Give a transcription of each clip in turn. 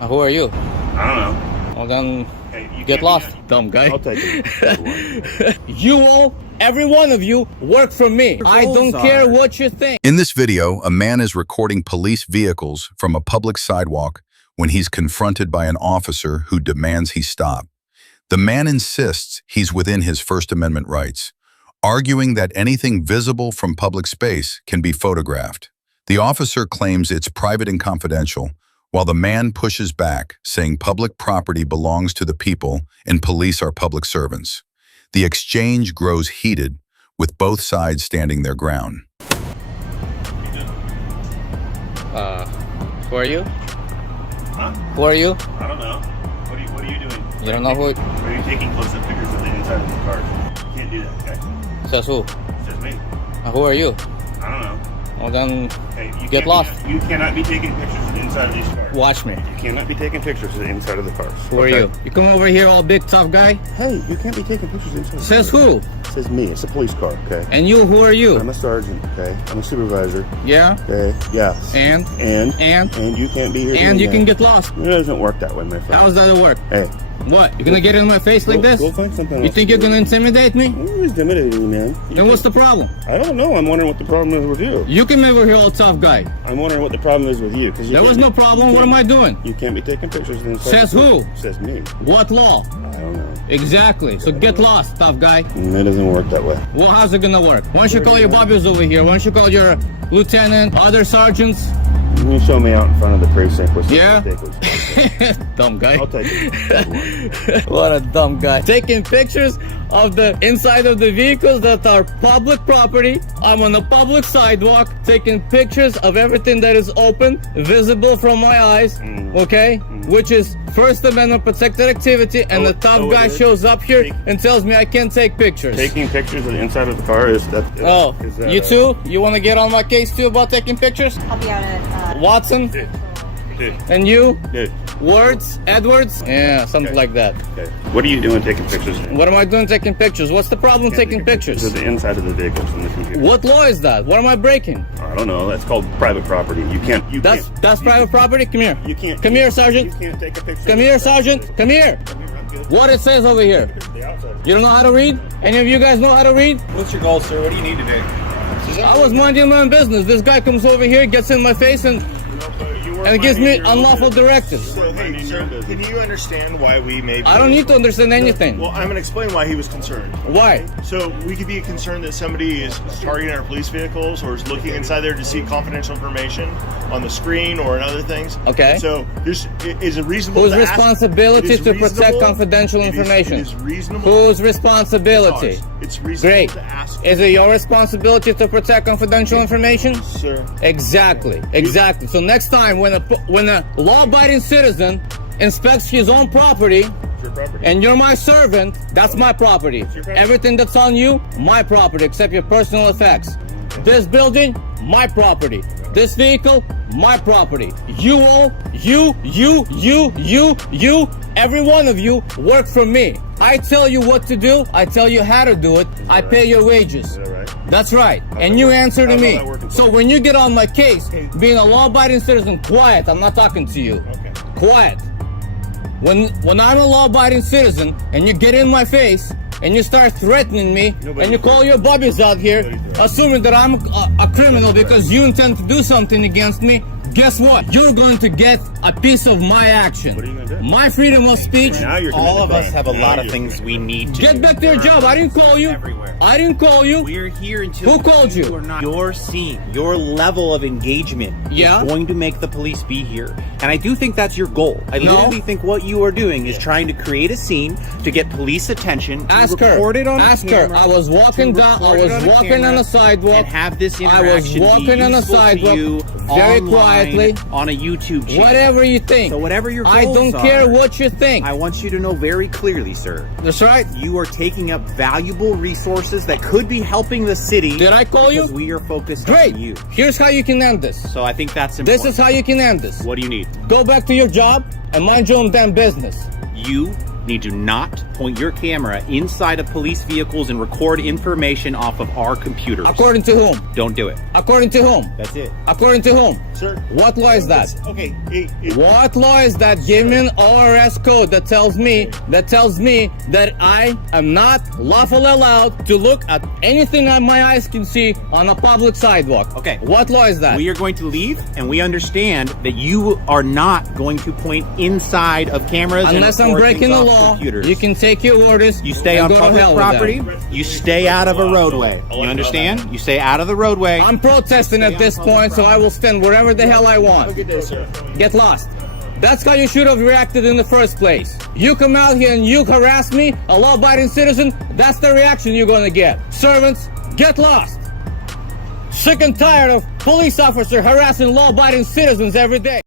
Who are you? I don't know. Well then, Hey, you get can't lost, be- dumb guy. I'll take it. You all, every one of you, work for me. I don't care what you think. In this video, a man is recording police vehicles from a public sidewalk when he's confronted by an officer who demands he stop. The man insists he's within his First Amendment rights, arguing that anything visible from public space can be photographed. The officer claims it's private and confidential, while the man pushes back, saying public property belongs to the people and police are public servants. The exchange grows heated, with both sides standing their ground. Who are you? Huh? Who are you? I don't know. What are you doing? You don't know who? Are you taking close-up pictures of the inside of the car? You can't do that, okay? Says who? Says me. Who are you? I don't know. Well then, Hey, you get can't lost. You cannot be taking pictures of the inside of these cars. Watch me. You cannot be taking pictures of the inside of the cars. Who are you? You come over here all big tough guy? Hey, you can't be taking pictures of the inside of the Says car. who? Says me. It's a police car, okay? And you, who are you? I'm a sergeant, okay? I'm a supervisor, Yeah? okay? Yes. And you can't be here. you doing can that. get lost. It doesn't work that way, my friend. How does that work? Hey. What? You're gonna get in my face like this? Go find something You else think to you're do. gonna intimidate me? Who's intimidating me, man? Then what's the problem? I don't know. I'm wondering what the problem is with you. You came over here all tough guy. I'm wondering what the problem is with you. Cause There was no problem. What am I doing? You can't be taking pictures of the inside. Says of the who? car. Says me. What law? I don't know. Exactly. So get lost, tough guy. It doesn't work that way. Well, how's it gonna work? Why don't you call your bobbies over here? Why don't you call your lieutenant, other sergeants? You show me out in front of the precinct with some Yeah? mistake was. Dumb guy. I'll take it. What a dumb guy. Taking pictures of the inside of the vehicles that are public property. I'm on a public sidewalk taking pictures of everything that is open, visible from my eyes, okay? Which is First Amendment protected activity, and the top guy shows up here and tells me I can't take pictures. Taking pictures of the inside of the car is that. Is that, You too? You want to get on my case too about taking pictures? I'll be out at Watson? Dude. And you? Dude. Words? Edwards? Yeah, something like that. Okay. What are you doing taking pictures? What am I doing taking pictures? What's the problem taking pictures? Of the inside of the vehicles in the computer. What law is that? What am I breaking? I don't know. That's called private property. You can't. That's private property? Come here. You can't. Come here, Sergeant. You can't take a picture. Come here, Sergeant. Come here. I'm good. What it says over here. The outside. You don't know how to read? Any of you guys know how to read? What's your goal, sir? What do you need today? I was minding my own business. This guy comes over here, gets in my face, and gives me unlawful directives. So, hey, sir, can you understand why we may be... I don't need to understand anything. Well, I'm going to explain why he was concerned. Why? So, we could be concerned that somebody is targeting our police vehicles or is looking inside there to see confidential information on the screen or in other things. Okay. So, there's is it reasonable Whose to ask- responsibility it is to protect reasonable- confidential it is- information? It is reasonable. Whose responsibility? It's reasonable Great. to ask. Is it your responsibility to protect confidential information? Sir. Exactly. Exactly. So next time when a law-abiding citizen inspects his own property, It's your property. and you're my servant, that's my property. your property. Everything that's on you, my property, except your personal effects. This building, my property. This vehicle, my property. You all, you, every one of you work for me. I tell you what to do, I tell you how to do it, I pay your wages. Is that right? That's right. And you answer to how's me. that working for So when you get on my case, being a law-abiding citizen, quiet, I'm not talking to you. Okay. Quiet. When I'm a law-abiding citizen and you get in my face and you start threatening me and you call your bobbies out here, assuming that I'm a criminal because you intend to do something against me, guess what? You're going to get a piece of my action. What are you gonna do? My freedom of speech. Now you're All of us committing have a crime. lot Now of you're things we need to Get do. back to your There are job. I didn't call you. everywhere. I didn't call you. We're here until Who called you? are not. Your scene, your level of engagement Yeah? is going to make the police be here. And I do think that's your goal. I No. literally think what you are doing is trying to create a scene to get police attention, to Ask record her. it on Ask camera, her. I was walking to down. I record it was on walking camera, on a sidewalk. and have this I was interaction walking be on a useful to sidewalk you very online, quietly. on a YouTube channel. Whatever you think. So whatever your I goals don't care are, what you think. I want you to know very clearly, sir. That's right. You are taking up valuable resources that could be helping the city. Did I call you? Because we are focused Great. on you. Here's how you can end this. So I think that's important. This is how you can end this. What do you need? Go back to your job and mind your own damn business. You need to not point your camera inside of police vehicles and record information off of our computers. According to whom? Don't do it. According to whom? That's it. According to whom? Sir. What law is that? Okay. What law is that? Give me an ORS code that tells me that I am not lawfully allowed to look at anything that my eyes can see on a public sidewalk. Okay. What law is that? We are going to leave, and we understand that you are not going to point inside of cameras Unless and I'm record breaking things the off law, computers. you can take your orders. You stay and on go to public hell with property. them. You stay out of a roadway. You understand? You stay out of the roadway. I'm protesting at this point, so I will stand wherever the hell I want. Good day, sir. Get lost. That's how you should have reacted in the first place. You come out here and you harass me, a law-abiding citizen, that's the reaction you're gonna get. Servants, get lost. Sick and tired of police officers harassing law-abiding citizens every day.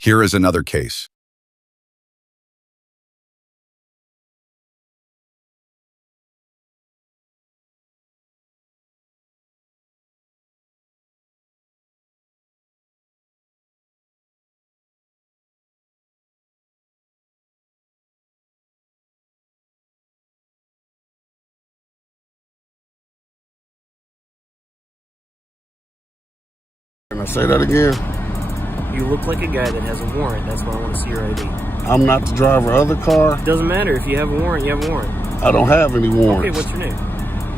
Here is another case. Can I say that again? You look like a guy that has a warrant. That's why I want to see your ID. I'm not the driver of the car. Doesn't matter. If you have a warrant, you have a warrant. I don't have any Okay, warrants. what's your name?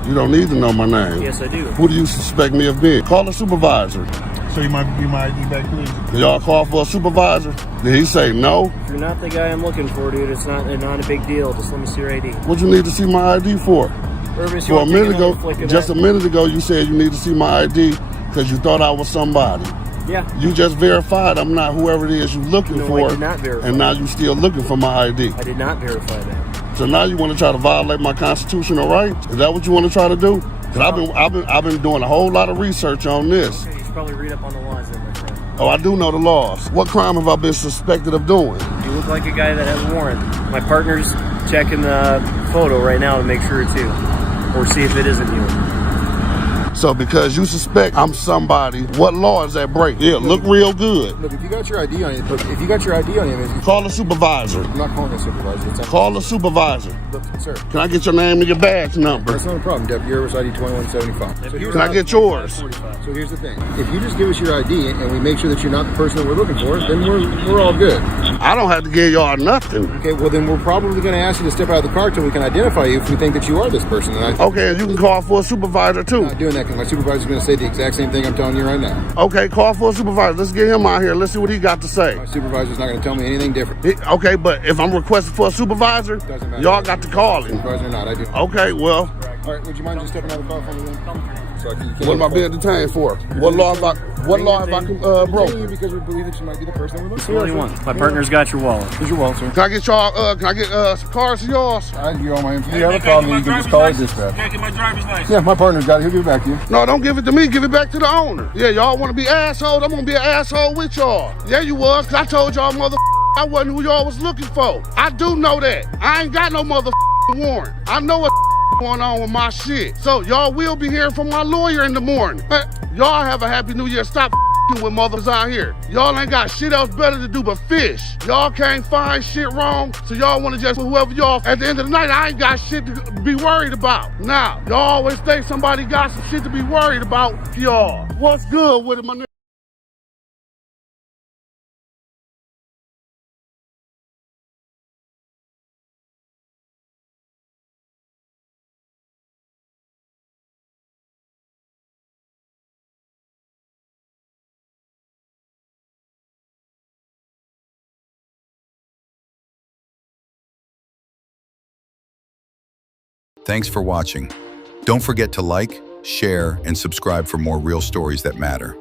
You don't need to know my name. Yes, I do. Who do you suspect me of being? Call a supervisor. So you might give my ID back, please. Did y'all call for a supervisor? Did he say no? If you're not the guy I'm looking for, dude, it's not a big deal. Just let me see your ID. What you need to see my ID for? Urban, For a minute ago, just a minute ago, you said you need to see my ID because you thought I was somebody. Yeah. You just verified I'm not whoever it is you're looking No, for. I did not verify. And now you still looking for my ID. I did not verify that. So now you want to try to violate my constitutional rights? Is that what you want to try to do? Because I've been doing a whole lot of research on this. Okay, you should probably read up on the laws there, my friend. Oh, I do know the laws. What crime have I been suspected of doing? You look like a guy that has a warrant. My partner's checking the photo right now to make sure it's you. Or see if it isn't you. So because you suspect I'm somebody, what law is that break? Yeah, look real good. Look, if you got your ID on you, Call a supervisor. I'm not calling a supervisor. It's Call a supervisor. Look, sir, Can I get your name and your badge number? that's not a problem. Deputy Service ID 2175. Can I get yours? So here's the thing. If you just give us your ID and we make sure that you're not the person that we're looking for, then we're all good. I don't have to give y'all nothing. Okay, well then we're probably going to ask you to step out of the car till we can identify you if we think that you are this person. And Okay, and you can call for a supervisor too. I'm not doing that because my supervisor's going to say the exact same thing I'm telling you right now. Okay, call for a supervisor. Let's get him out here. Let's see what he got to say. My supervisor's not going to tell me anything different. Okay, but if I'm requesting for a supervisor, Doesn't matter. y'all got to call him. Supervisor or not, I do. Okay, well, All right, would you mind just stepping out of the car for me then? So what am I being detained for? What law have I broken? Because we believe that you might be the person we're looking What do you want? My partner's got your wallet. Here's your wallet, sir. Can I get y'all? Can I get some cars of yours? I give you all my information. If you have a problem, you can just call the dispatch. Can I get my driver's license? Yeah, my partner's got it. He'll give it back to you. No, don't give it to me. Give it back to the owner. Yeah, y'all want to be assholes? I'm gonna be an asshole with y'all. Yeah, you was. Cause I told y'all, I wasn't who y'all was looking for. I do know that. I ain't got no warrant. I know what going on with my shit. So y'all will be hearing from my lawyer in the morning. Y'all have a happy new year. Stop with mothers out here. Y'all ain't got shit else better to do but fish. Y'all can't find shit wrong, so y'all want to just put whoever y'all. At the end of the night, I ain't got shit to be worried about. Now, y'all always think somebody got some shit to be worried about. Y'all, what's good with it, my nigga? Thanks for watching. Don't forget to like, share, and subscribe for more real stories that matter.